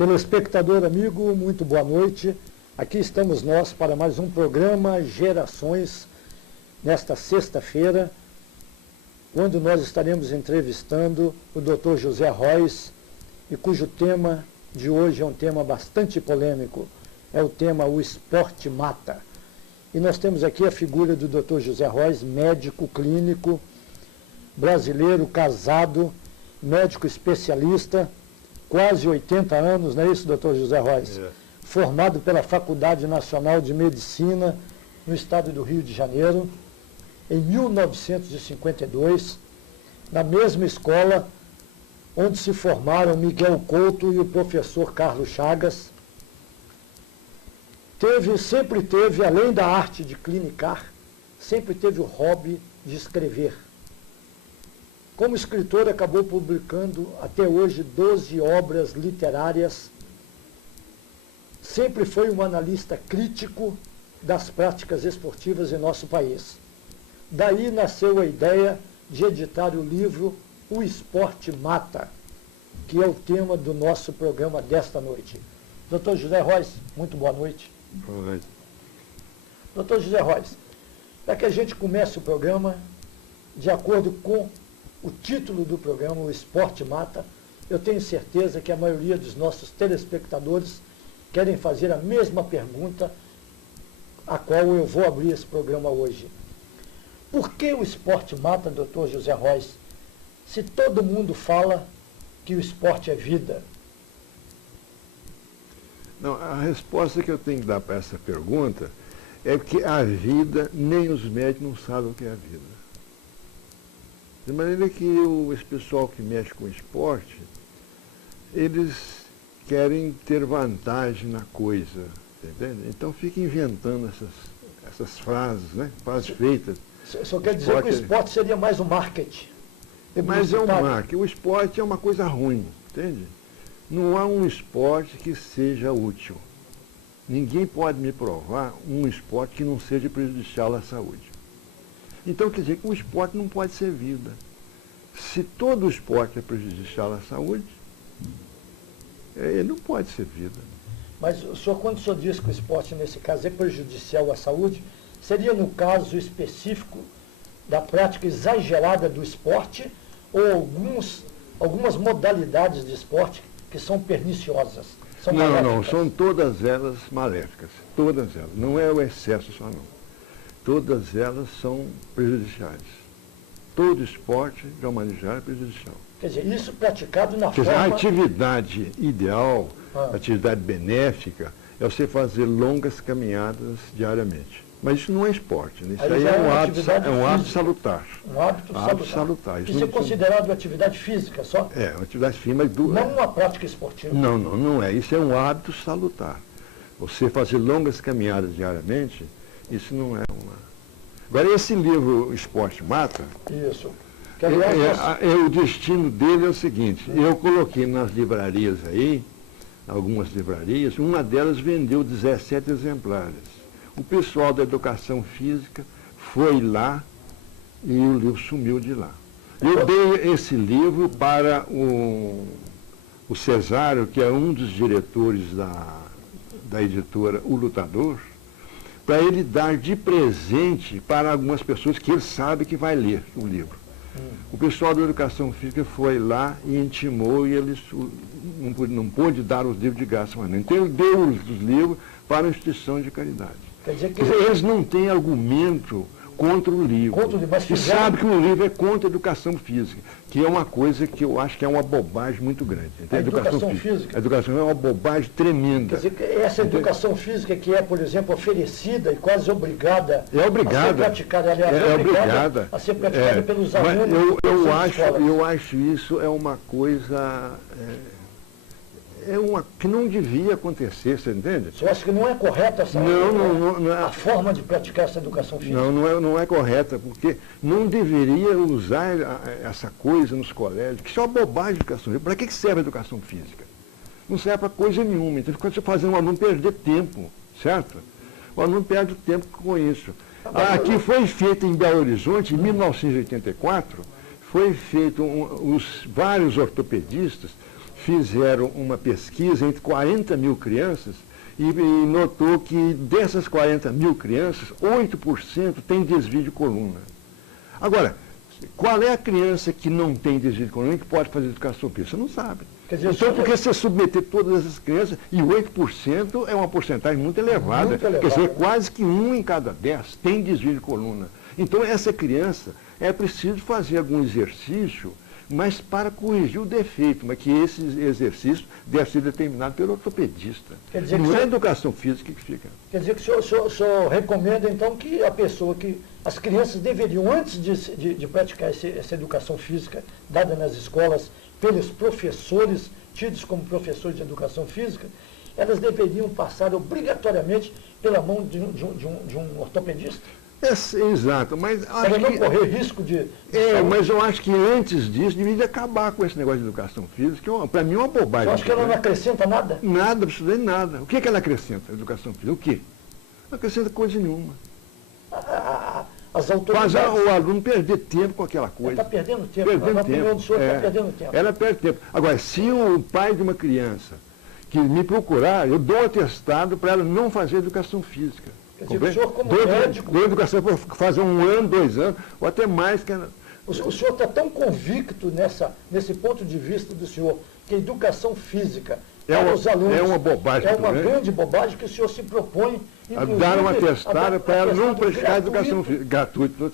Telespectador amigo, muito boa noite. Aqui estamos nós para mais um programa Gerações, nesta sexta-feira, quando nós estaremos entrevistando o Dr. José Rois, e cujo tema de hoje é um tema bastante polêmico, é o tema O Esporte Mata. E nós temos aqui a figura do Dr. José Rois, médico clínico, brasileiro, casado, médico especialista, quase 80 anos, não é isso, doutor José Rois? É. Formado pela Faculdade Nacional de Medicina, no estado do Rio de Janeiro, em 1952, na mesma escola onde se formaram Miguel Couto e o professor Carlos Chagas. Sempre teve, além da arte de clinicar, sempre teve o hobby de escrever. Como escritor, acabou publicando até hoje 12 obras literárias. Sempre foi um analista crítico das práticas esportivas em nosso país. Daí nasceu a ideia de editar o livro O Esporte Mata, que é o tema do nosso programa desta noite. Dr. José Rois, muito boa noite. Boa noite. Dr. José Rois, para que a gente comece o programa, de acordo com o título do programa, O Esporte Mata, eu tenho certeza que a maioria dos nossos telespectadores querem fazer a mesma pergunta a qual eu vou abrir esse programa hoje. Por que o esporte mata, doutor José Rois, se todo mundo fala que o esporte é vida? Não, a resposta que eu tenho que dar para essa pergunta é que a vida, nem os médicos não sabem o que é a vida. De maneira que esse pessoal que mexe com esporte, eles querem ter vantagem na coisa, entende? Então fica inventando essas frases, né? Frases feitas. Só quer dizer que o esporte seria mais um marketing. Mas é um marketing. O esporte é uma coisa ruim, entende? Não há um esporte que seja útil. Ninguém pode me provar um esporte que não seja prejudicial à saúde. Então, quer dizer que o esporte não pode ser vida. Se todo esporte é prejudicial à saúde, ele não pode ser vida. Mas o senhor, quando o senhor diz que o esporte, nesse caso, é prejudicial à saúde, seria no caso específico da prática exagerada do esporte ou algumas modalidades de esporte que são perniciosas? Não, são todas elas maléficas. Todas elas. Não é o excesso só, não. Todas elas são prejudiciais. Todo esporte, de uma maneira geral, é prejudicial. Quer dizer, isso praticado na forma... A atividade ideal, a atividade benéfica, é você fazer longas caminhadas diariamente. Mas isso não é esporte, né? Isso aí é um hábito salutar. Um hábito salutar. Isso é considerado atividade física só? É, uma atividade física, mas não uma prática esportiva. Não é. Isso é um hábito salutar. Você fazer longas caminhadas diariamente, isso não é uma... Agora, esse livro, Esporte Mata... Isso. O destino dele é o seguinte, eu coloquei nas livrarias aí, algumas livrarias, uma delas vendeu 17 exemplares. O pessoal da educação física foi lá e o livro sumiu de lá. Eu dei esse livro para o Cesário, que é um dos diretores da editora O Lutador, para ele dar de presente para algumas pessoas que ele sabe que vai ler o livro. O pessoal da educação física foi lá e intimou e eles não pôde dar os livros de graça, mas não. Então ele deu os livros para a instituição de caridade. Quer dizer que eles não têm argumento contra o livro. E sabe que o livro é contra a educação física, que é uma coisa que eu acho que é uma bobagem muito grande. A educação física? A educação é uma bobagem tremenda. Quer dizer que essa educação física que é, por exemplo, oferecida e quase obrigada a ser praticada, obrigada a ser praticada pelos alunos. Eu acho isso é uma coisa... que não devia acontecer, você entende? Você acha que não é correta a forma de praticar essa educação física? Não é correta, porque não deveria usar essa coisa nos colégios, que isso é uma bobagem de educação física. Para que serve a educação física? Não serve para coisa nenhuma. Então, fica fazendo o aluno perder tempo, certo? O aluno perde tempo com isso. Aqui foi feito em Belo Horizonte, em 1984, foi feito, vários ortopedistas fizeram uma pesquisa entre 40 mil crianças e notou que dessas 40 mil crianças, 8% tem desvio de coluna. Agora, qual é a criança que não tem desvio de coluna e que pode fazer educação física? Você não sabe. Então, porque você submeter todas essas crianças, e 8% é uma porcentagem muito elevada. Quer dizer, quase que 1 em cada 10 tem desvio de coluna. Então, essa criança é preciso fazer algum exercício, mas para corrigir o defeito, mas que esse exercício deve ser determinado pelo ortopedista. Não é a educação física que fica. Quer dizer que o senhor recomenda, então, que a pessoa, que as crianças deveriam, antes de praticar essa educação física dada nas escolas pelos professores, tidos como professores de educação física, elas deveriam passar obrigatoriamente pela mão de um ortopedista? Exato, mas para não correr risco de mas eu acho que antes disso deveria acabar com esse negócio de educação física, que para mim é uma bobagem. Eu acho que ela não acrescenta nada? Nada, absolutamente nada. O que ela acrescenta, a educação física? O quê? Não acrescenta coisa nenhuma. As autoridades... Faz o aluno perder tempo com aquela coisa. Está perdendo tempo. Está perdendo tempo. Ela perde tempo. Agora, se o pai de uma criança que me procurar, eu dou atestado para ela não fazer educação física. Quer dizer, o senhor, como médico... Dou educação para fazer 1 ano, 2 anos, ou até mais. O senhor está tão convicto nesse ponto de vista do senhor, que a educação física para os alunos é uma bobagem. É uma grande bobagem que o senhor se propõe, a dar uma atestada para ela não praticar educação física. Gratuito.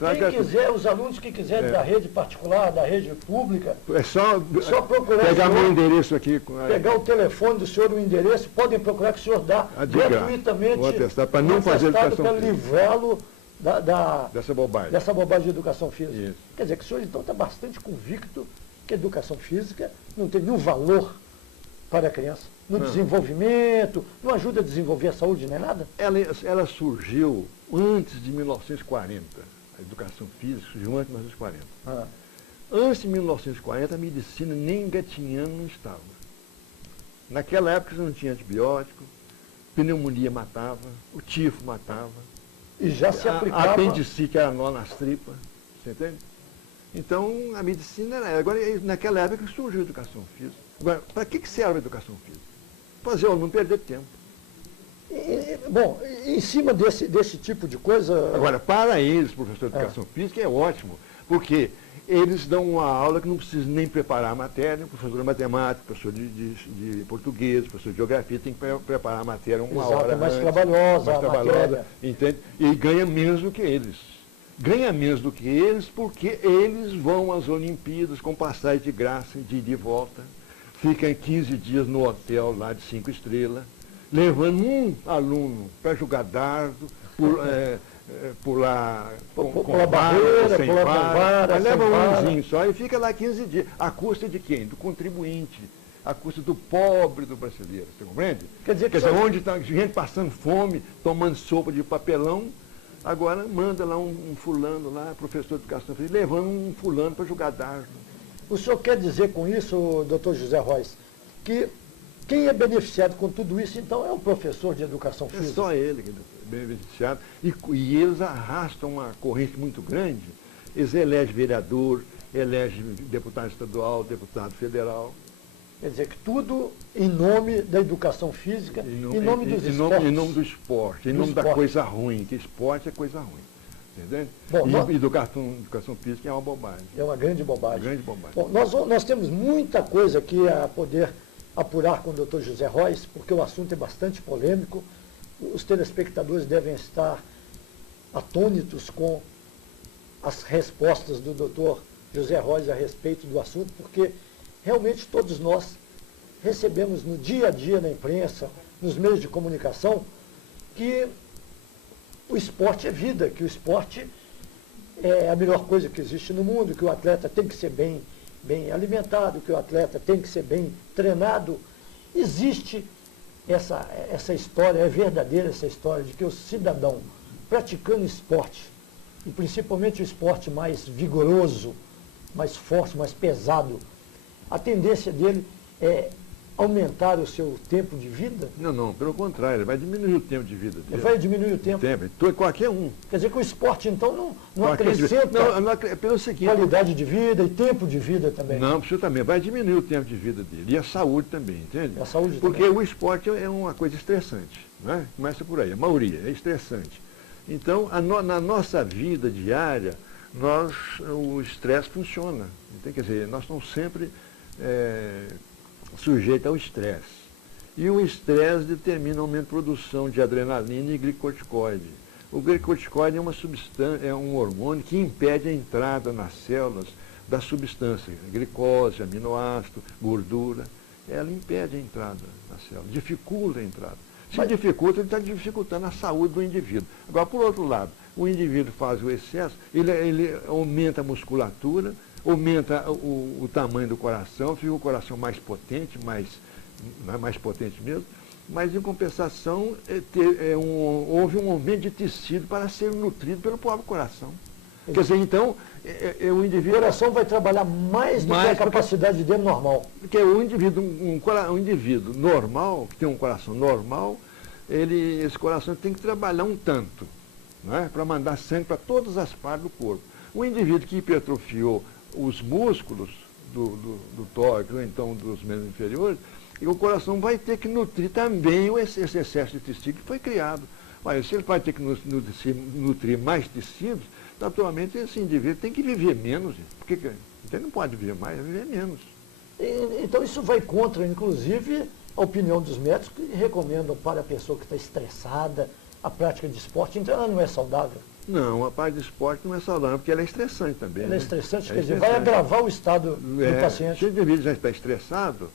Os alunos que quiserem da rede particular, da rede pública, é só procurar pegar meu endereço aqui. Pegar o telefone do senhor, o endereço, podem procurar que o senhor dá gratuitamente para não fazer educação física. Para livrá-lo dessa bobagem. Dessa bobagem de educação física. Isso. Quer dizer que o senhor então está bastante convicto que a educação física não tem nenhum valor para a criança, no desenvolvimento, não ajuda a desenvolver a saúde nem nada? Ela surgiu antes de 1940, a educação física surgiu antes de 1940. Antes de 1940, a medicina nem engatinhando não estava. Naquela época você não tinha antibiótico, pneumonia matava, o tifo matava. E já se aplicava... A apendicite era nó nas tripas, você entende? Então, a medicina era... Agora, naquela época que surgiu a educação física. Agora, para que serve a educação física? Fazer o aluno perder tempo. Bom, em cima desse tipo de coisa... Agora, para eles, professor de educação física, é ótimo, porque eles dão uma aula que não precisa nem preparar a matéria, professor de matemática, professor de português, professor de geografia, tem que preparar a matéria uma hora mais antes, trabalhosa, mais trabalhosa, entende? E ganha menos do que eles. Ganha menos do que eles porque eles vão às Olimpíadas com passagem de graça, de ida e volta, ficam 15 dias no hotel lá de 5 estrelas, levando um aluno para jogar dardo, pular a barreira, sem vara, leva umzinho só e fica lá 15 dias. A custa de quem? Do contribuinte. A custa do pobre do brasileiro, você compreende? Quer dizer, onde está gente passando fome, tomando sopa de papelão, agora manda lá um fulano lá, professor de educação física, levando um fulano para jogar dardo. O senhor quer dizer com isso, doutor José Rois, que quem é beneficiado com tudo isso, então, é o professor de educação física? É só ele que é beneficiado. E eles arrastam uma corrente muito grande. Eles elegem vereador, elegem deputado estadual, deputado federal. Quer dizer que tudo em nome da educação física, em nome dos esportes. Em nome do esporte, em nome da coisa ruim, que esporte é coisa ruim. Entendeu? Bom, educação física é uma bobagem. É uma grande bobagem. Grande bobagem. Bom, nós temos muita coisa aqui a poder apurar com o doutor José Rois, porque o assunto é bastante polêmico. Os telespectadores devem estar atônitos com as respostas do doutor José Rois a respeito do assunto, porque realmente todos nós recebemos no dia a dia na imprensa, nos meios de comunicação, que o esporte é vida, que o esporte é a melhor coisa que existe no mundo, que o atleta tem que ser bem alimentado, que o atleta tem que ser bem treinado. Existe essa história, é verdadeira essa história de que o cidadão praticando esporte, e principalmente o esporte mais vigoroso, mais forte, mais pesado, a tendência dele é aumentar o seu tempo de vida? Não, pelo contrário, ele vai diminuir o tempo de vida dele. Ele vai diminuir o tempo? Qualquer um. Quer dizer que o esporte, então, não acrescenta pelo seguinte, qualidade de vida e tempo de vida também? Não, absolutamente. Vai diminuir o tempo de vida dele. E a saúde também, entende? E a saúde Porque também. o esporte é uma coisa estressante. Né? Começa por aí, a maioria é estressante. Então, na nossa vida diária, o estresse funciona. Então, quer dizer, nós estamos sempre sujeitos ao estresse. E o estresse determina o aumento de produção de adrenalina e glicocorticoide. O glicocorticoide é uma substância, é um hormônio que impede a entrada nas células da substância, glicose, aminoácido, gordura. Ela impede a entrada na célula, dificulta a entrada. Se dificulta, ele está dificultando a saúde do indivíduo. Agora, por outro lado, o indivíduo faz o excesso, ele aumenta a musculatura, aumenta o tamanho do coração, fica o coração mais potente, mais potente mesmo, mas em compensação houve um aumento de tecido para ser nutrido pelo próprio coração. Quer dizer, então, o indivíduo... O coração vai trabalhar mais do que a capacidade dele normal. Porque o indivíduo, um indivíduo normal, que tem um coração normal, esse coração tem que trabalhar um tanto, né, para mandar sangue para todas as partes do corpo. O indivíduo que hipertrofiou os músculos do tórax, ou então dos membros inferiores, e o coração vai ter que nutrir também esse excesso de tecido que foi criado. Mas se ele vai ter que nutrir mais tecidos, naturalmente esse indivíduo tem que viver menos, porque ele não pode viver mais, viver menos. Então isso vai contra, inclusive, a opinião dos médicos que recomendam para a pessoa que está estressada a prática de esporte, então ela não é saudável. Não, a parte de esporte não é saudável, porque ela é estressante também. Ela é estressante, quer dizer, vai agravar o estado do paciente. Se o indivíduo já está estressado,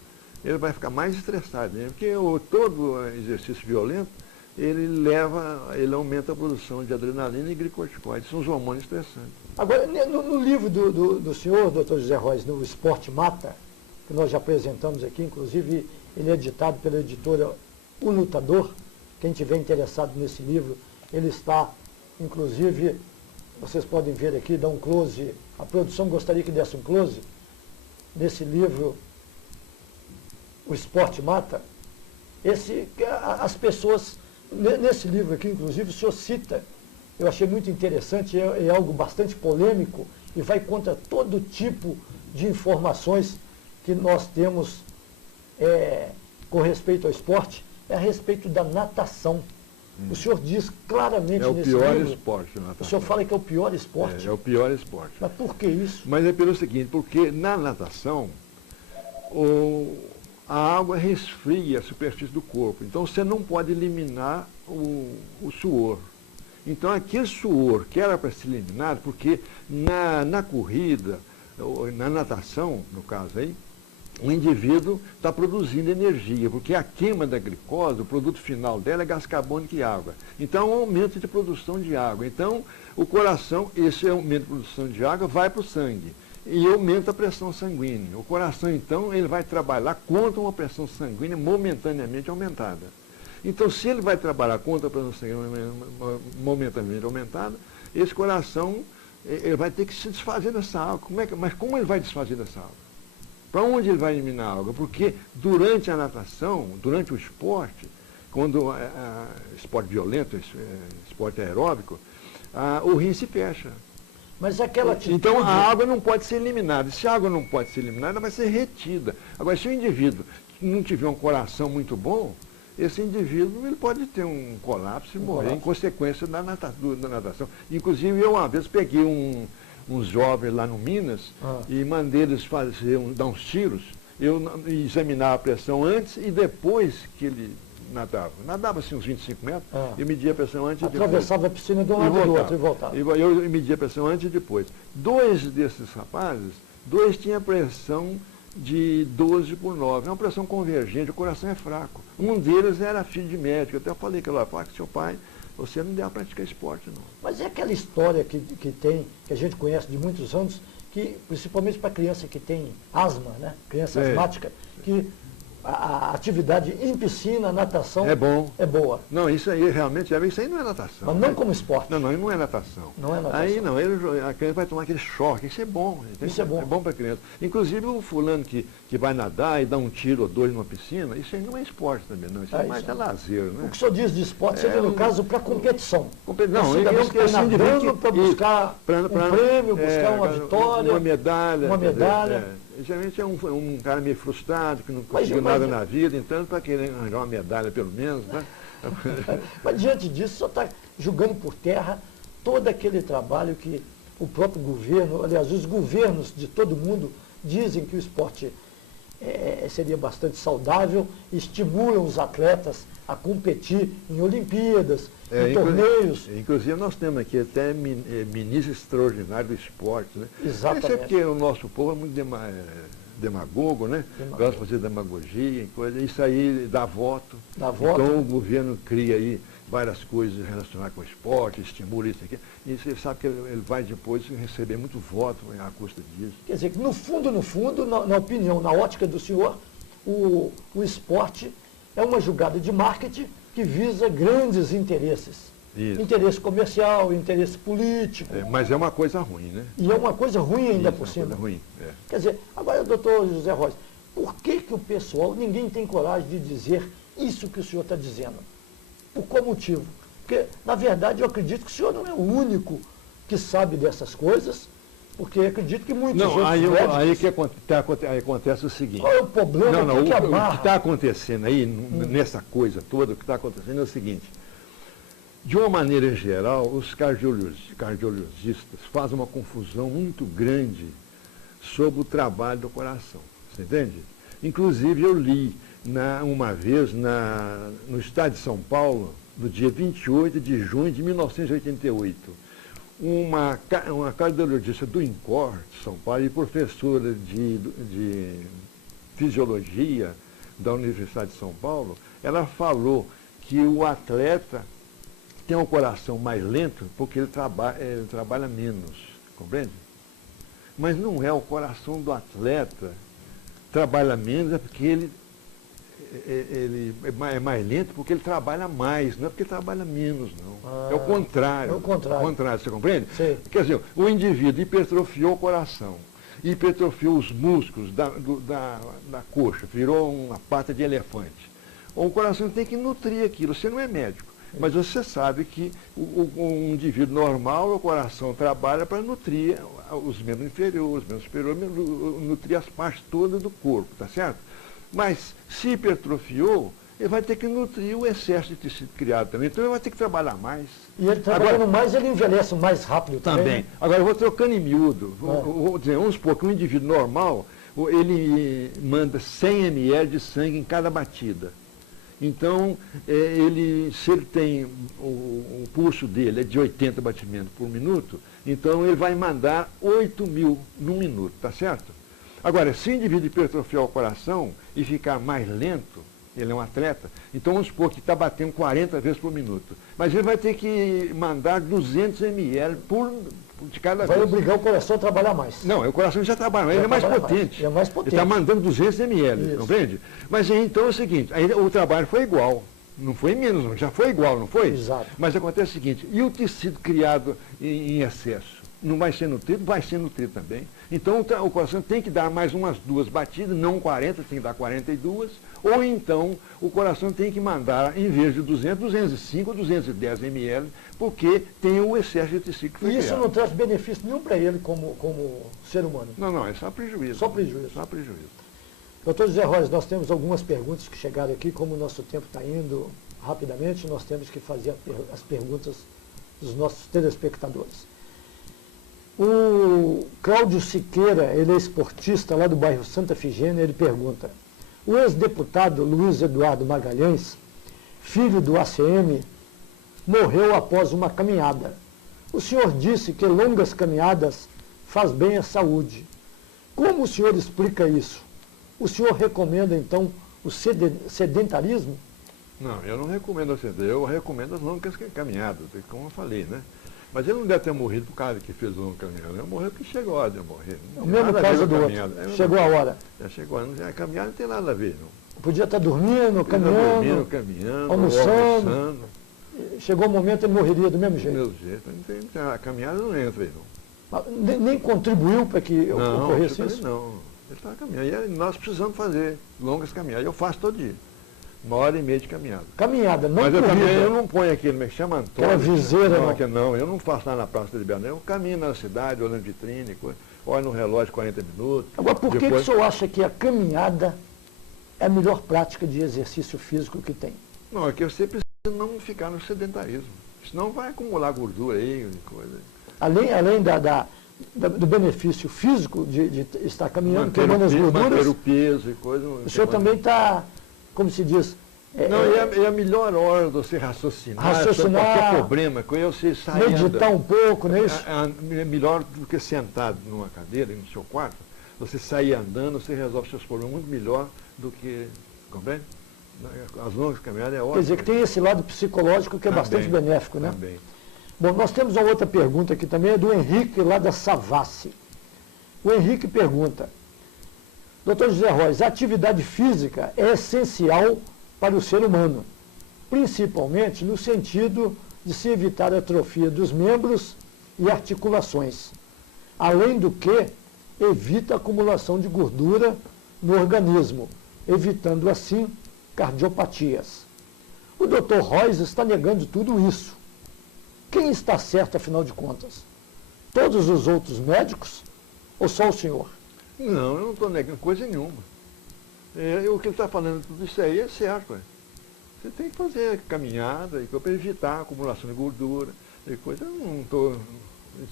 ele vai ficar mais estressado, né? Porque todo exercício violento, ele aumenta a produção de adrenalina e glicocorticoide, são os hormônios estressantes. Agora, no livro do senhor, doutor José Rois, no Esporte Mata, que nós já apresentamos aqui, inclusive ele é editado pela editora O Lutador, quem tiver interessado nesse livro, ele está, inclusive, vocês podem ver aqui, dá um close, a produção gostaria que desse um close, nesse livro, O Esporte Mata, as pessoas, nesse livro aqui, inclusive, o senhor cita, eu achei muito interessante, é algo bastante polêmico e vai contra todo tipo de informações que nós temos com respeito ao esporte, é a respeito da natação. O senhor diz claramente nesse livro... É o pior esporte, natação. O senhor fala que é o pior esporte? É o pior esporte. Mas por que isso? Mas é pelo seguinte, porque na natação, a água resfria a superfície do corpo. Então você não pode eliminar o suor. Então aquele suor que era para ser eliminado, porque na corrida, na natação, no caso aí, o indivíduo está produzindo energia, porque a queima da glicose, o produto final dela é gás carbônico e água. Então, é um aumento de produção de água. Então, o coração, esse aumento de produção de água vai para o sangue e aumenta a pressão sanguínea. O coração, então, ele vai trabalhar contra uma pressão sanguínea momentaneamente aumentada. Então, se ele vai trabalhar contra a pressão sanguínea momentaneamente aumentada, esse coração ele vai ter que se desfazer dessa água. Mas como ele vai desfazer dessa água? Para onde ele vai eliminar a água? Porque durante a natação, durante o esporte, quando esporte violento, esporte aeróbico, o rim se fecha. Mas aquela atitude... Então a água não pode ser eliminada. Se a água não pode ser eliminada, ela vai ser retida. Agora, se o indivíduo não tiver um coração muito bom, esse indivíduo ele pode ter um colapso e morrer em consequência da natação. Inclusive, eu uma vez peguei uns jovens lá no Minas e mandei eles dar uns tiros. Eu examinava a pressão antes e depois que ele nadava. Nadava assim uns 25 metros, eu media a pressão antes e depois. Atravessava a piscina de um lado e do outro e voltava. Eu media a pressão antes e depois. Dois desses rapazes, tinham pressão de 12/9. É uma pressão convergente, o coração é fraco. Um deles era filho de médico. Eu até falei que ela falou, seu pai, você não deve praticar esporte, não. Mas é aquela história que a gente conhece de muitos anos, que, principalmente para criança que tem asma, né? Criança asmática, que a atividade em piscina, natação É bom. é boa. Não, isso aí realmente isso aí não é natação. Mas não como esporte. Não, não é natação. Não é natação. Aí não, a criança vai tomar aquele choque, isso é bom. Entende? Isso é bom. É bom para a criança. Inclusive o fulano que vai nadar e dá um tiro ou dois numa piscina, isso aí não é esporte também, não. Isso é mais isso. lazer, né? O que o senhor diz de esporte seria, no caso, para competição. Não, Você está nadando para buscar um prêmio, buscar uma vitória. Uma medalha. Uma medalha. Geralmente é um cara meio frustrado, que não conseguiu nada na vida, então para querer arranjar uma medalha pelo menos, né? Mas diante disso, o senhor está jogando por terra todo aquele trabalho que o próprio governo, aliás, os governos de todo mundo dizem que o esporte seria bastante saudável, estimulam os atletas a competir em Olimpíadas, em torneios. Inclusive nós temos aqui até ministro extraordinário do esporte, né? Exatamente. Isso é porque o nosso povo é muito demagogo, né? Gosta de fazer demagogia, coisa. Isso aí dá voto. Então o governo cria aí várias coisas relacionadas com o esporte, estimula isso aqui. E você sabe que ele vai depois receber muito voto à custa disso. Quer dizer, que no fundo, na opinião, na ótica do senhor, o esporte é uma jogada de marketing que visa grandes interesses. Isso. Interesse comercial, interesse político. Mas é uma coisa ruim, né? E é uma coisa ruim ainda por cima. É uma coisa ruim. Quer dizer, agora, doutor José Rosa, por que o pessoal, ninguém tem coragem de dizer isso que o senhor está dizendo? Por qual motivo? Porque, na verdade, eu acredito que o senhor não é o único que sabe dessas coisas, porque eu acredito que muitos outros aí acontece o seguinte. Qual é o problema? O que está acontecendo aí, nessa coisa toda, o que está acontecendo é o seguinte. De uma maneira geral, os cardiologistas fazem uma confusão muito grande sobre o trabalho do coração. Você entende? Inclusive, eu li uma vez no estado de São Paulo, no dia 28 de junho de 1988, uma cardiologista do INCOR de São Paulo e professora de fisiologia da Universidade de São Paulo, ela falou que o atleta tem um coração mais lento porque ele trabalha menos, compreende? Mas não é o coração do atleta trabalha menos, é porque ele é mais lento porque ele trabalha mais, não é porque ele trabalha menos, não. É o contrário. É o contrário. Você compreende? Sim. Quer dizer, o indivíduo hipertrofiou o coração, hipertrofiou os músculos da coxa, virou uma pata de elefante. O coração tem que nutrir aquilo, você não é médico. Mas você sabe que um indivíduo normal, o coração trabalha para nutrir os membros inferiores, os membros superiores, nutrir as partes todas do corpo, tá certo? Mas se hipertrofiou, ele vai ter que nutrir o excesso de tecido criado também. Então ele vai ter que trabalhar mais. E ele trabalhando mais, ele envelhece mais rápido também. Também. Agora eu vou trocando em miúdo. Vamos supor que um indivíduo normal, ele manda 100 ml de sangue em cada batida. Então, se ele tem o pulso dele é de 80 batimentos por minuto, então ele vai mandar 8.000 num minuto, tá certo? Agora, se o indivíduo hipertrofiar o coração e ficar mais lento, ele é um atleta, então vamos supor que está batendo 40 vezes por minuto. Mas ele vai ter que mandar 200 ml de cada vez. Vai obrigar o coração a trabalhar mais. Não, o coração já trabalha, ele é mais potente. Ele é mais potente. Ele está mandando 200 ml, compreende? Mas então é o seguinte, aí o trabalho foi igual. Não foi menos, não, já foi igual, não foi? Exato. Mas acontece o seguinte, e o tecido criado em excesso? Não vai ser nutrido? Vai ser nutrido também. Então o coração tem que dar mais umas 2 batidas, não 40, tem que dar 42, ou então o coração tem que mandar, em vez de 200, 205 ou 210 ml, porque tem o excesso de tecido que foi criado. E isso não traz benefício nenhum para ele como ser humano? Não, é só prejuízo. Só prejuízo. Só prejuízo. Doutor José Rosa, nós temos algumas perguntas que chegaram aqui, como o nosso tempo está indo rapidamente, nós temos que fazer as perguntas dos nossos telespectadores. O Cláudio Siqueira, ele é esportista lá do bairro Santa Efigênia, ele pergunta: o ex-deputado Luiz Eduardo Magalhães, filho do ACM, morreu após uma caminhada. O senhor disse que longas caminhadas faz bem à saúde. Como o senhor explica isso? O senhor recomenda, então, o sedentarismo? Não, eu não recomendo eu recomendo as longas caminhadas, como eu falei, né? Mas ele não deve ter morrido por causa que fez longa caminhada. Ele morreu porque chegou a hora de morrer. O mesmo caso do outro. Chegou a hora. Já chegou a hora. A caminhada não tem nada a ver, não. Podia estar dormindo, caminhando, almoçando. Chegou o momento ele morreria do mesmo jeito. Do mesmo jeito. A caminhada não entra aí, não. Nem contribuiu para que ocorresse isso? Não, ele estava caminhando. E nós precisamos fazer longas caminhadas. Eu faço todo dia. 1h30 de caminhada. Caminhada, não mas corrida. Eu não ponho aquilo, como é que chama, Antônio? Aquela viseira, não. Eu não faço lá na Praça da Liberdade. Eu caminho na cidade, olhando vitrine, olho no relógio 40 minutos. Agora, por que o senhor acha que a caminhada é a melhor prática de exercício físico que tem? Não, é que você precisa não ficar no sedentarismo. Senão vai acumular gordura aí, coisa. Além do benefício físico de estar caminhando, queimando as gorduras. Manter o peso e coisa. O senhor também está, como se diz... é a melhor hora de você raciocinar sobre qualquer problema, que você sair meditar um pouco, não é isso? É melhor do que sentado numa cadeira, no seu quarto, você sair andando, você resolve seus problemas muito melhor do que... Compreende? As longas caminhadas é ótimo. Quer dizer, que tem esse lado psicológico que é bastante benéfico, né? Também. Bom, nós temos uma outra pergunta aqui também, é do Henrique, lá da Savassi. O Henrique pergunta, Dr. José Rois, a atividade física é essencial para o ser humano, principalmente no sentido de se evitar a atrofia dos membros e articulações, além do que evita a acumulação de gordura no organismo, evitando assim cardiopatias. O Dr. Rois está negando tudo isso. Quem está certo, afinal de contas? Todos os outros médicos ou só o senhor? Não, eu não estou negando coisa nenhuma. O que ele está falando, tudo isso aí é certo. Você tem que fazer caminhada para evitar a acumulação de gordura e coisa. Eu não estou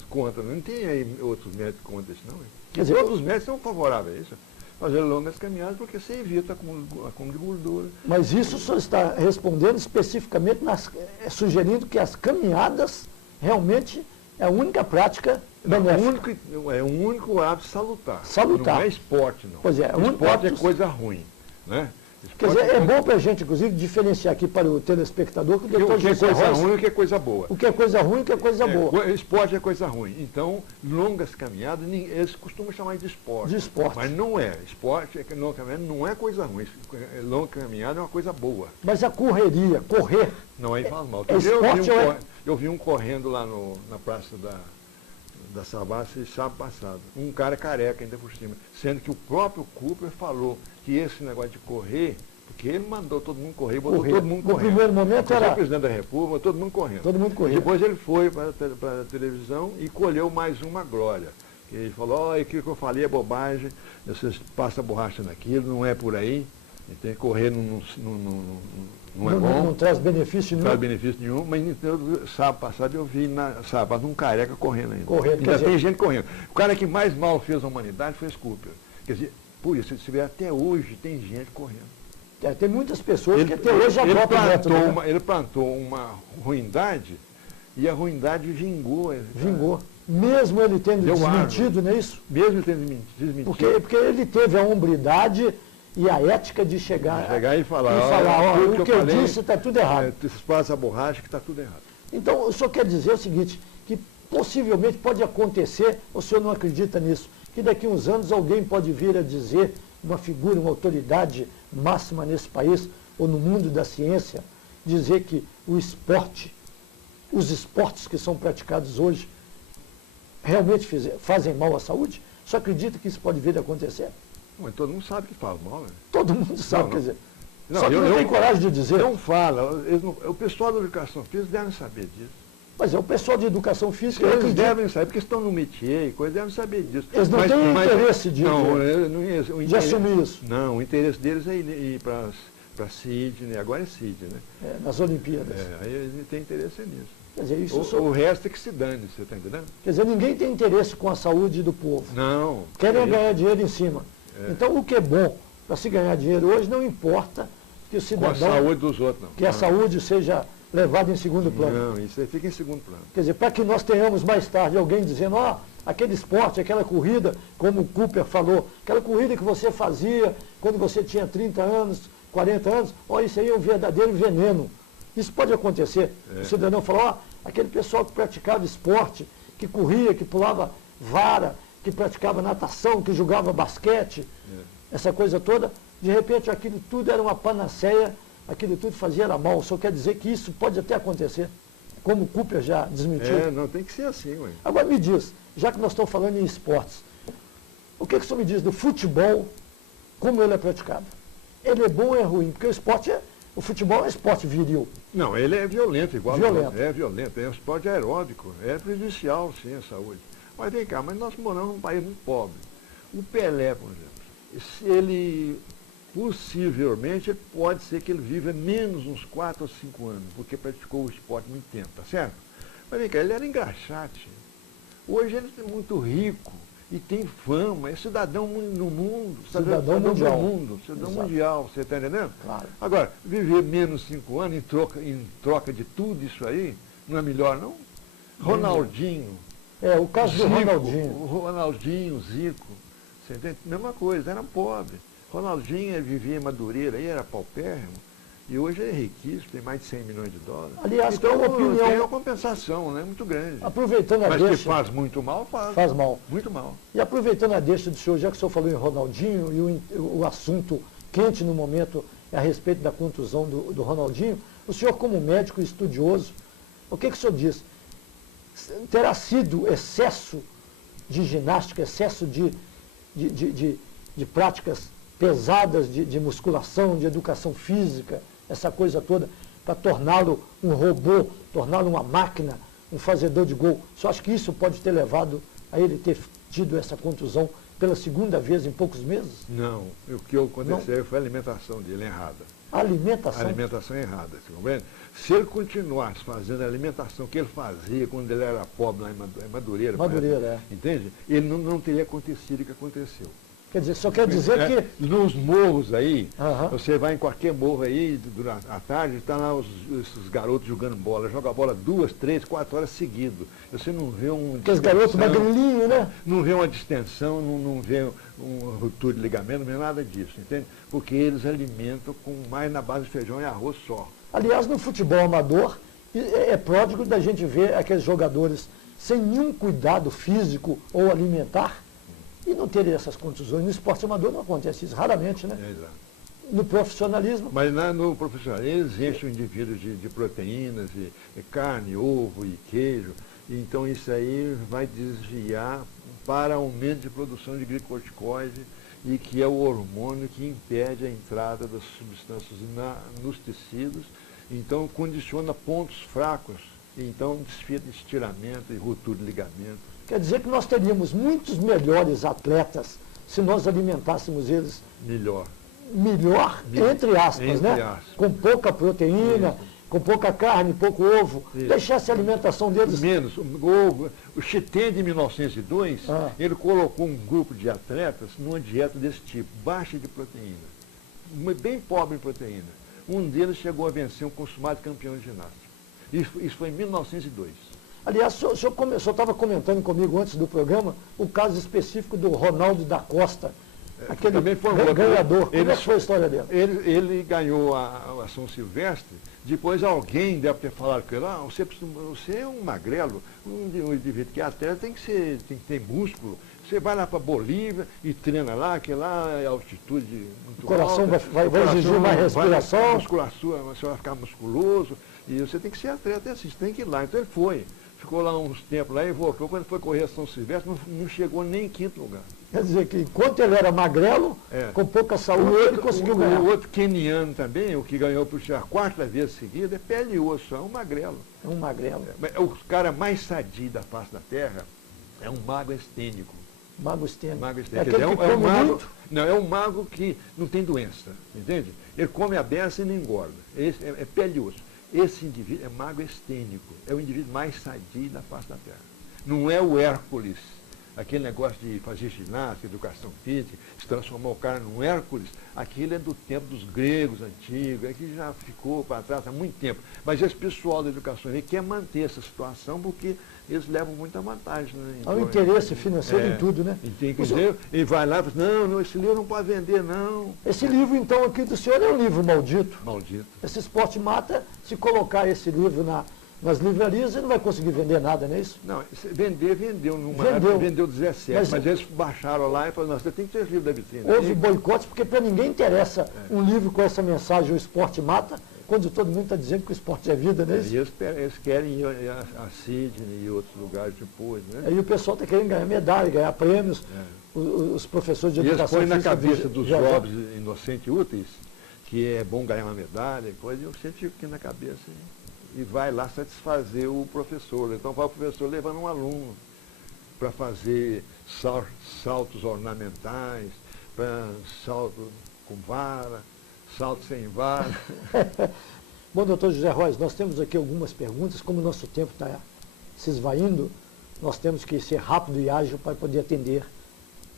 contra, não tem aí outros médicos contra isso, não. Quer dizer, todos os médicos são favoráveis a isso. Fazer longas caminhadas porque você evita acúmulo de gordura. Mas isso o senhor está respondendo especificamente, sugerindo que as caminhadas realmente é a única prática benéfica. É o único hábito salutar. Salutar. Não é esporte, não. Pois é, esporte é coisa ruim, né? Quer dizer, é bom para a gente, inclusive, diferenciar aqui para o telespectador que o que é coisa ruim e o que é coisa boa. O que é coisa ruim e o que é coisa boa. Esporte é coisa ruim. Então, longas caminhadas, eles costumam chamar de esporte. De esporte. Mas não é. Esporte, longa caminhada não é coisa ruim. Longa caminhada é uma coisa boa. Mas a correria, correr... Não, aí faz mal. Eu vi um correndo lá na praça da Savassi sábado passado. Um cara careca ainda por cima. Sendo que o próprio Cooper falou que esse negócio de correr, porque ele mandou todo mundo correr, botou todo mundo correndo. No primeiro momento era... o presidente da República, todo mundo correndo. Todo mundo correndo. Depois ele foi para a televisão e colheu mais uma glória. Ele falou, aquilo que eu falei é bobagem, vocês passam a borracha naquilo, não é por aí. Tem que correr, não é bom. Não traz benefício nenhum. Não traz benefício nenhum, mas sábado passado eu vi sábado um careca correndo ainda. Ainda tem gente correndo. O cara que mais mal fez a humanidade foi Cooper. Quer dizer, por isso, se vê até hoje tem gente correndo. Tem muitas pessoas que até hoje adotam ele plantou uma ruindade e a ruindade vingou. Vingou. Mesmo ele tendo desmentido, não é isso? Mesmo ele tendo desmentido. Porque ele teve a hombridade e a ética de chegar e falar, o que eu disse está tudo errado. Passa a borracha que está tudo errado. Então, o senhor quer dizer o seguinte, que possivelmente pode acontecer, o senhor não acredita nisso, que daqui a uns anos alguém pode vir a dizer, uma figura, uma autoridade máxima nesse país, ou no mundo da ciência, dizer que o esporte, os esportes que são praticados hoje, realmente fazem mal à saúde? O senhor acredita que isso pode vir a acontecer? Mas todo mundo sabe que faz mal, né? Todo mundo sabe, quer dizer. Não, só que não tem coragem de dizer. Não fala. O pessoal da educação física deve saber disso. Mas é o pessoal de educação física... Eles devem saber, porque estão no métier e coisa, devem saber disso. Eles não têm interesse de assumir isso. Não, o interesse deles é ir para Sydney, agora é Sydney, né? Nas Olimpíadas. Aí eles têm interesse nisso. Quer dizer, isso o resto é que se dane, você está entendendo? Quer dizer, ninguém tem interesse com a saúde do povo. Não. Querem ganhar dinheiro em cima. Então, o que é bom para se ganhar dinheiro hoje, não importa que o cidadão... Com a saúde dos outros, não. Que a saúde seja levada em segundo plano. Não, isso aí fica em segundo plano. Quer dizer, para que nós tenhamos mais tarde alguém dizendo, aquele esporte, aquela corrida, como o Cooper falou, aquela corrida que você fazia quando você tinha 30 anos, 40 anos, isso aí é um verdadeiro veneno. Isso pode acontecer. O cidadão falou, aquele pessoal que praticava esporte, que corria, que pulava vara, que praticava natação, que jogava basquete, essa coisa toda, De repente aquilo tudo era uma panaceia, aquilo tudo fazia era mal. Só quer dizer que isso pode até acontecer, como o Cooper já desmentiu. Não tem que ser assim, ué. Agora me diz, já que nós estamos falando em esportes, o que o senhor me diz do futebol, como ele é praticado? Ele é bom ou é ruim? Porque o futebol é um esporte viril. Não, ele é violento, igual Violento. É violento, é um esporte aeróbico, é prejudicial, sim, à saúde. Mas vem cá, mas nós moramos num país muito pobre. O Pelé, por exemplo, ele possivelmente pode ser que ele viva menos uns 4 ou 5 anos, porque praticou o esporte muito tempo, tá certo? Mas vem cá, ele era engraxate. Hoje ele é muito rico e tem fama, é cidadão no mundo, Cidadão mundial. do mundo, cidadão Exato. mundial, você está entendendo? Claro. Agora, viver menos 5 anos em troca de tudo isso aí, não é melhor não? Ronaldinho. O caso do Zico, Ronaldinho. O Ronaldinho, Zico, você entende? Mesma coisa, era pobre. Ronaldinho vivia em Madureira, aí era paupérrimo, e hoje é riquíssimo, tem mais de 100 milhões de dólares. Aliás, então, qual a opinião? tem uma compensação, né, muito grande. Aproveitando a Mas que deixa. faz muito mal, Faz mal. Muito mal. E aproveitando a deixa do senhor, já que o senhor falou em Ronaldinho e o assunto quente no momento é a respeito da contusão do Ronaldinho, o senhor como médico estudioso, o que o senhor diz? Terá sido excesso de ginástica, excesso de práticas pesadas de musculação, de educação física, essa coisa toda, para torná-lo um robô, torná-lo uma máquina, um fazedor de gol. Você acha que isso pode ter levado a ele ter tido essa contusão pela segunda vez em poucos meses? Não, o que aconteceu foi a alimentação dele errada. A alimentação? A alimentação errada, você compreende? Se ele continuasse fazendo a alimentação que ele fazia quando ele era pobre lá em Madureira, entende? Ele não teria acontecido o que aconteceu. Quer dizer, só quer dizer que... Nos morros aí, você vai em qualquer morro aí, durante a tarde, está lá esses garotos jogando bola, joga bola 2, 3, 4 horas seguidas. Você não vê Aqueles garotos magrelinhos, né? Não vê uma distensão, não vê uma ruptura de ligamento, não vê nada disso, entende? Porque eles alimentam mais na base de feijão e arroz só. Aliás, no futebol amador, é pródigo da gente ver aqueles jogadores sem nenhum cuidado físico ou alimentar, e não ter essas contusões. No esporte amador não acontece isso, raramente, né? Exato. No profissionalismo... Mas no profissionalismo eles enchem o indivíduo de proteínas, de carne, ovo e queijo. Então isso aí vai desviar para aumento de produção de glicocorticoide, e que é o hormônio que impede a entrada das substâncias nos tecidos, então condiciona pontos fracos, então desfia de estiramento e ruptura de ligamento. Quer dizer que nós teríamos muitos melhores atletas se nós alimentássemos eles melhor, entre aspas, né? Com pouca proteína, com pouca carne, pouco ovo. Deixasse a alimentação deles... Menos. O Chitém de 1902, ele colocou um grupo de atletas numa dieta desse tipo, baixa de proteína, bem pobre em proteína. Um deles chegou a vencer um consumado campeão de ginástica. Isso foi em 1902. Aliás, o senhor estava comentando comigo antes do programa o caso específico do Ronaldo da Costa, aquele ganhador. Como é que foi a história dele? Ele ganhou a São Silvestre, depois alguém deve ter falado com ele, você é um magrelo, um indivíduo que é atleta tem que ter músculo. Você vai lá para Bolívia e treina lá, que lá é altitude muito alta. O coração vai exigir mais respiração. Você vai ficar musculoso, e você tem que ser atleta, você tem que ir lá. Então ele foi. Ficou lá uns tempos lá e voltou. Quando foi correr a São Silvestre, não chegou nem em quinto lugar. Quer dizer que enquanto ele era magrelo, com pouca saúde, ele conseguiu ganhar. O outro queniano também, o que ganhou por a 4ª vez seguida, é pele e osso, é um magrelo. É um magrelo. O cara mais sadio da face da terra é um mago estênico. Mago estênico. É aquele que come muito? Não, é um mago que não tem doença, entende? Ele come a beça e não engorda. É pele e osso. Esse indivíduo é mago estênico, é o indivíduo mais sadio da face da terra. Não é o Hércules, aquele negócio de fazer ginástica, educação física, se transformar o cara num Hércules, aquilo é do tempo dos gregos antigos, é que já ficou para trás há muito tempo. Mas esse pessoal da educação quer manter essa situação porque eles levam muita vantagem. Né? Há um interesse financeiro em tudo, né? E vai lá e fala, não, esse livro não pode vender, não. Esse livro, então, aqui do senhor é um livro maldito. Maldito. Esse esporte mata, se colocar esse livro nas livrarias e não vai conseguir vender nada, não é isso? Não, vendeu. Vendeu 17, mas eles baixaram lá e falaram, você tem que ter livro da vitrine. Houve boicotes, porque para ninguém interessa um livro com essa mensagem, o esporte mata, quando todo mundo está dizendo que o esporte é vida, não é isso? E eles querem ir a Sydney e outros lugares depois, né? Aí o pessoal está querendo ganhar medalha, ganhar prêmios, os professores de educação física... E eles põem na cabeça dos jovens inocentes e úteis que é bom ganhar uma medalha e coisa, e eu sempre fico aqui na cabeça e vai lá satisfazer o professor. Então vai o professor levando um aluno para fazer saltos ornamentais, para salto com vara, salto sem vara. Bom, doutor José Rois, nós temos aqui algumas perguntas, como o nosso tempo está se esvaindo, nós temos que ser rápido e ágil para poder atender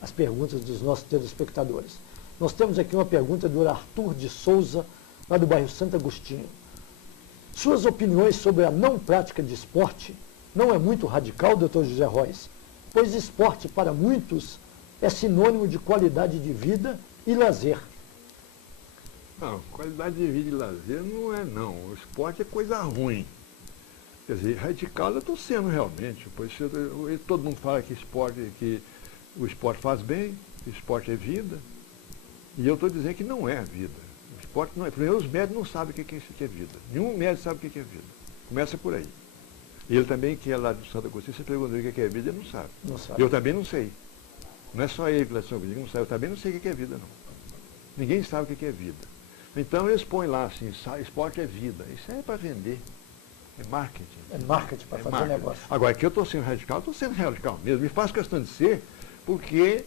as perguntas dos nossos telespectadores. Nós temos aqui uma pergunta do Arthur de Souza, lá do bairro Santo Agostinho. Suas opiniões sobre a não prática de esporte não é muito radical, doutor José Rois? Pois esporte, para muitos, é sinônimo de qualidade de vida e lazer. Não, qualidade de vida e lazer não é não. O esporte é coisa ruim. Quer dizer, radical eu estou sendo realmente. Pois todo mundo fala que o esporte faz bem, que o esporte é vida. E eu estou dizendo que não é a vida. O esporte não é. Primeiro, os médicos não sabem o que é vida. Nenhum médico sabe o que é vida. Começa por aí. E ele também, que é lá do Santo Agostinho, você perguntou o que é vida, ele não sabe. Não sabe. Eu também não sei. Não é só ele que lá do Santo Agostinho não sabe. Eu também não sei o que é vida, não. Ninguém sabe o que é vida. Então eles põem lá assim, esporte é vida. Isso é para vender. É marketing. É marketing para fazer negócio. Agora, que eu estou sendo radical, eu estou sendo radical mesmo. Me faço questão de ser, porque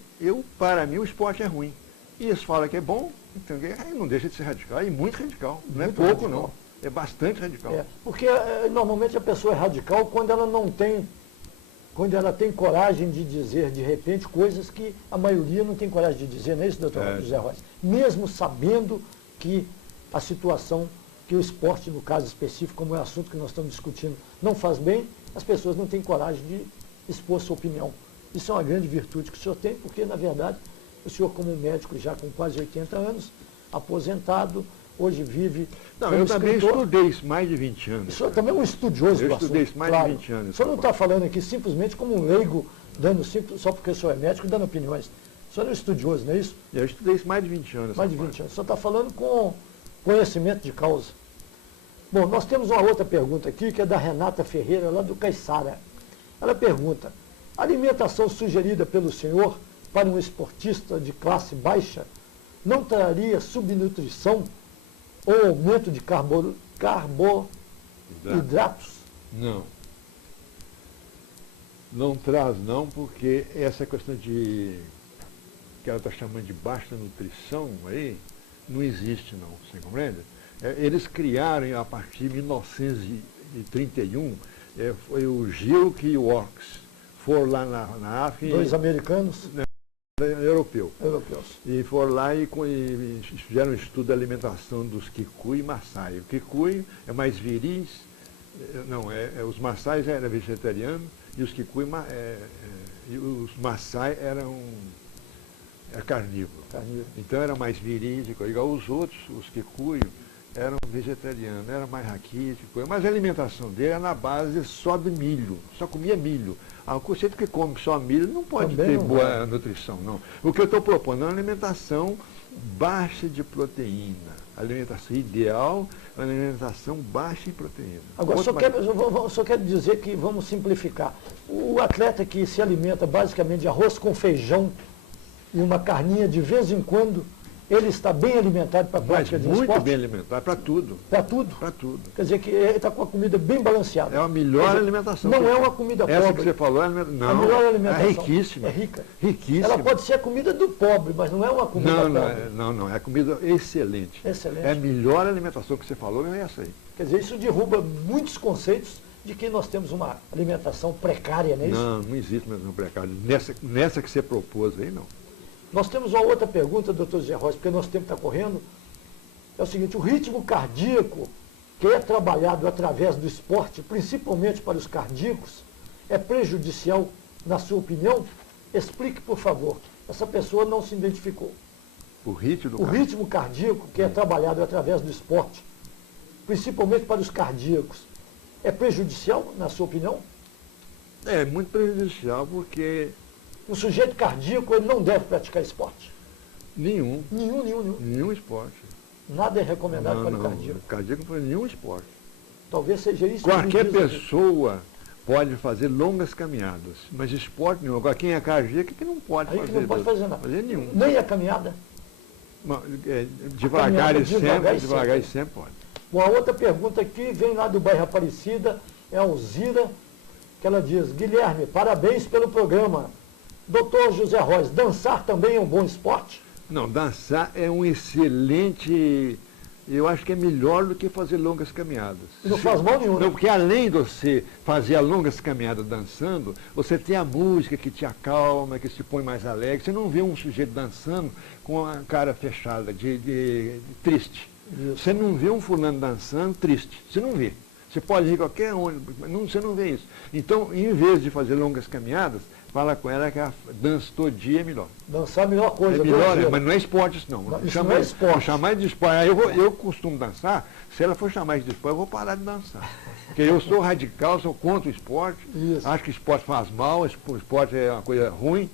para mim, o esporte é ruim. E eles falam que é bom, então aí não deixa de ser radical, e muito radical. Não é pouco, radical. Não. É bastante radical. Porque normalmente a pessoa é radical quando ela não tem, quando ela tem coragem de dizer, de repente, coisas que a maioria não tem coragem de dizer, não é isso, doutor José Rois? Mesmo sabendo que a situação, que o esporte, no caso específico, como é o assunto que nós estamos discutindo, não faz bem, as pessoas não têm coragem de expor sua opinião. Isso é uma grande virtude que o senhor tem, porque, na verdade, o senhor, como médico já com quase 80 anos, aposentado, hoje vive Não, eu também estudei isso mais de 20 anos. O senhor também é um estudioso do assunto. Eu estudei isso mais de 20 anos. O senhor não está falando aqui simplesmente como um leigo, só porque o senhor é médico, dando opiniões. O senhor é um estudioso, não é isso? Eu estudei isso mais de 20 anos. Mais de 20 anos. O senhor está falando com conhecimento de causa. Bom, nós temos uma outra pergunta aqui, que é da Renata Ferreira, lá do Caiçara. Ela pergunta, a alimentação sugerida pelo senhor para um esportista de classe baixa não traria subnutrição ou aumento de carboidratos? Não. Não traz não, porque essa questão de que ela está chamando de baixa nutrição aí, não existe não, você compreende? Eles criaram a partir de 1931, foi o Gilk e o Ox, foram lá na África. Dois americanos? Europeus. E foram lá e fizeram um estudo da alimentação dos Kikuyu e Maasai. O Kikuyu é mais viris, os Maasai eram vegetarianos e os Kikuyu e os Maasai eram carnívoros. Então era mais viris, igual os outros, os Kikuyu, eram vegetarianos, era mais raquítico, mas a alimentação dele era na base só de milho, só comia milho. O conceito que come só milho não pode ter boa nutrição, não. O que eu estou propondo é uma alimentação baixa de proteína. A alimentação ideal é uma alimentação baixa em proteína. Agora, só quero dizer que, vamos simplificar, o atleta que se alimenta basicamente de arroz com feijão e uma carninha de vez em quando, ele está bem alimentado para a prática de esporte? Muito bem alimentado, para tudo. Para tudo? Para tudo. Quer dizer que ele está com uma comida bem balanceada. É a melhor alimentação. Não é uma comida pobre. Essa que você falou, não, a melhor alimentação. É riquíssima. É rica. Riquíssima. Ela pode ser a comida do pobre, mas não é uma comida pobre. Não, é comida excelente. Excelente. É a melhor alimentação que você falou, é essa aí. Quer dizer, isso derruba muitos conceitos de que nós temos uma alimentação precária, não é isso? Não existe alimentação precária. Nessa que você propôs aí, não. Nós temos uma outra pergunta, doutor Zé Rosa, porque nosso tempo está correndo. É o seguinte, o ritmo cardíaco que é trabalhado através do esporte, principalmente para os cardíacos, é prejudicial, na sua opinião? Explique, por favor. Essa pessoa não se identificou. O ritmo cardíaco que é trabalhado através do esporte, principalmente para os cardíacos, é prejudicial, na sua opinião? É muito prejudicial porque O sujeito cardíaco ele não deve praticar esporte? nenhum esporte. Nada é recomendado para o Não, cardíaco. cardíaco não faz nenhum esporte. Talvez seja isso. Qualquer que me diz aqui. pessoa pode fazer longas caminhadas, mas esporte nenhum. Agora, quem é cardíaco que não pode Aí fazer. que não pode fazer nada. Fazer nenhum. Nem a caminhada. Devagar caminhada e devagar e devagar e sempre. sempre pode. Bom, a outra pergunta aqui vem lá do bairro Aparecida, é a Alzira, que ela diz: Guilherme, parabéns pelo programa. Doutor José Rois, dançar também é um bom esporte? Não, dançar é um excelente. Eu acho que é melhor do que fazer longas caminhadas. E não faz mal nenhum, né? Não, porque além de você fazer as longas caminhadas dançando, você tem a música que te acalma, que te põe mais alegre. Você não vê um sujeito dançando com a cara fechada, de triste. Isso. Você não vê um fulano dançando triste. Você não vê. Você pode ir qualquer onde, mas você não vê isso. Então, em vez de fazer longas caminhadas, fala com ela que a dança todo dia é melhor. Dançar é a melhor coisa. É melhor, viu, mas não é esporte isso não. Isso não é esporte. Chamar de esporte. Aí eu costumo dançar, se ela for chamar de esporte, eu vou parar de dançar. Porque eu sou radical, sou contra o esporte, Isso. acho que o esporte faz mal, o esporte é uma coisa ruim,